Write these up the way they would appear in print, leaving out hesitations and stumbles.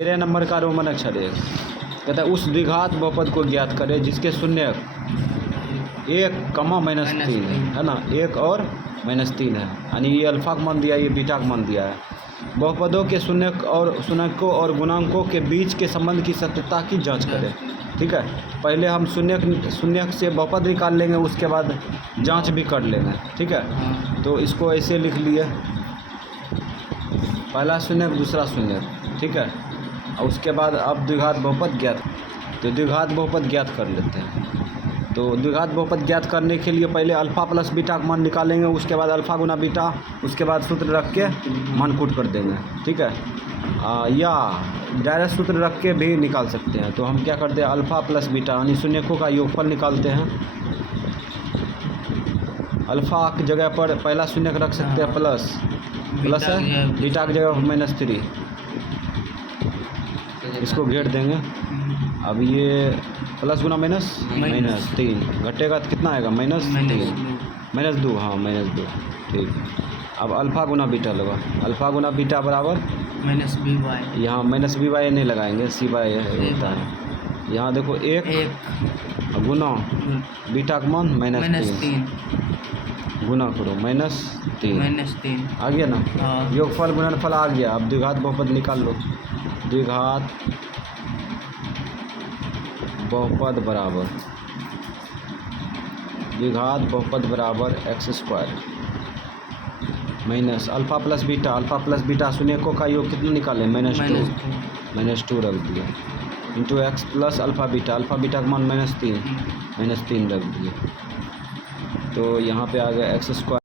13 number का Roman अक्षर है। कहता है उस द्विघात बहुपद को ज्ञात करें जिसके शून्य 1, -3 है ना, 1 और -3 है, यानी ये अल्फा का मान दिया, ये बीटा का मान दिया है। बहुपदों के शून्यकों और गुणांकों के बीच के संबंध की सत्यता की जांच करें। ठीक है, पहले हम शून्य से बहुपद निकाल लेंगे, उसके बाद जांच भी कर लेंगे। ठीक है, तो इसको ऐसे लिख लिए, पहला शून्य दूसरा शून्य। ठीक है, और उसके बाद अब द्विघात बहुपद ज्ञात, तो द्विघात बहुपद ज्ञात कर लेते हैं। तो द्विघात बहुपद ज्ञात करने के लिए पहले अल्फ़ा प्लस बीटा का मान निकालेंगे, उसके बाद अल्फ़ा गुना बीटा, उसके बाद सूत्र रख के मान कूट कर देंगे। ठीक है, या डायरेक्ट सूत्र रख के भी निकाल सकते हैं। तो हम क्या करते हैं, अल्फ़ा प्लस बीटा यानी शून्यकों का योगफल निकालते हैं। अल्फ़ा की जगह पर पहला शून्य रख सकते हैं प्लस है, बीटा की जगह -3, इसको घेर देंगे। अब ये प्लस गुना -3 घटेगा तो कितना आएगा, -3 -2, हाँ -2। ठीक, अब अल्फ़ा गुना बीटा लगा, अल्फ़ा गुना बीटा बराबर -by, यहाँ -by नहीं लगाएंगे, cy होता है। यहाँ देखो 1 गुना बीटा का मान -3 गुना करो -3 आ गया ना। योगफल गुणनफल आ गया। अब द्विघात बहुपद निकाल लो। द्विघात बहुपद बराबर x² minus alpha plus beta शून्यकों का योग कितना निकालें, -2 रख दिया, into x plus alpha beta का मान -3 रख दिया। तो यहाँ पे आ गया x²,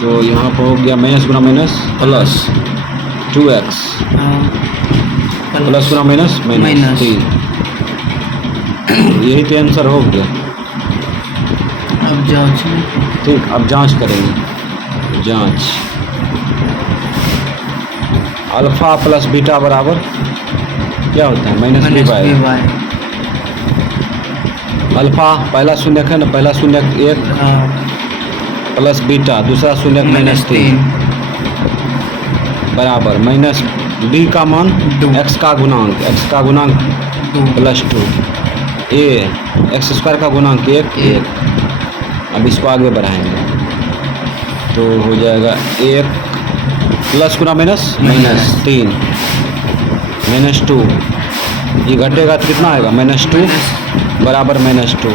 तो यहाँ पर हो गया माइनस गुना माइनस प्लस 2x प्लस गुना -3। यही तो आंसर हो गया। अब जांच, ठीक, अब जांच करेंगे। जांच अल्फ़ा प्लस बीटा बराबर क्या होता है, -by। अल्फ़ा पहला शून्य है ना, पहला शून्य 1 प्लस बीटा दूसरा शून्य -3 बराबर -b का मान x का गुणांक +2 x² का गुणांक 1। अब इसको आगे बढ़ाएंगे तो हो जाएगा 1 प्लस गुना -3 -2, ये घटेगा तो कितना आएगा, -2 बराबर -2।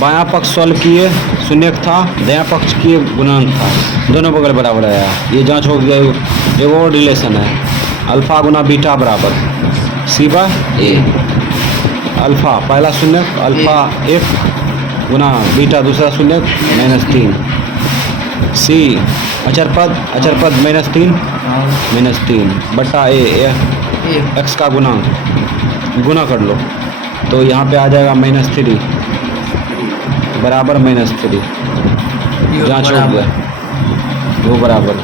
बायां पक्ष सॉल्व किए, शून्य था, दायां पक्ष किए गुणांक था, दोनों बगल बराबर आया। ये जांच हो गया। एक और रिलेशन है, अल्फ़ा गुना बीटा बराबर c/a। अल्फ़ा पहला शून्य अल्फ़ा 1 गुना बीटा दूसरा शून्य -3, c अचर पद -3 बटा a x का गुना कर लो, तो यहाँ पे आ जाएगा -3 बराबर -3। जांच हो गया, वो बराबर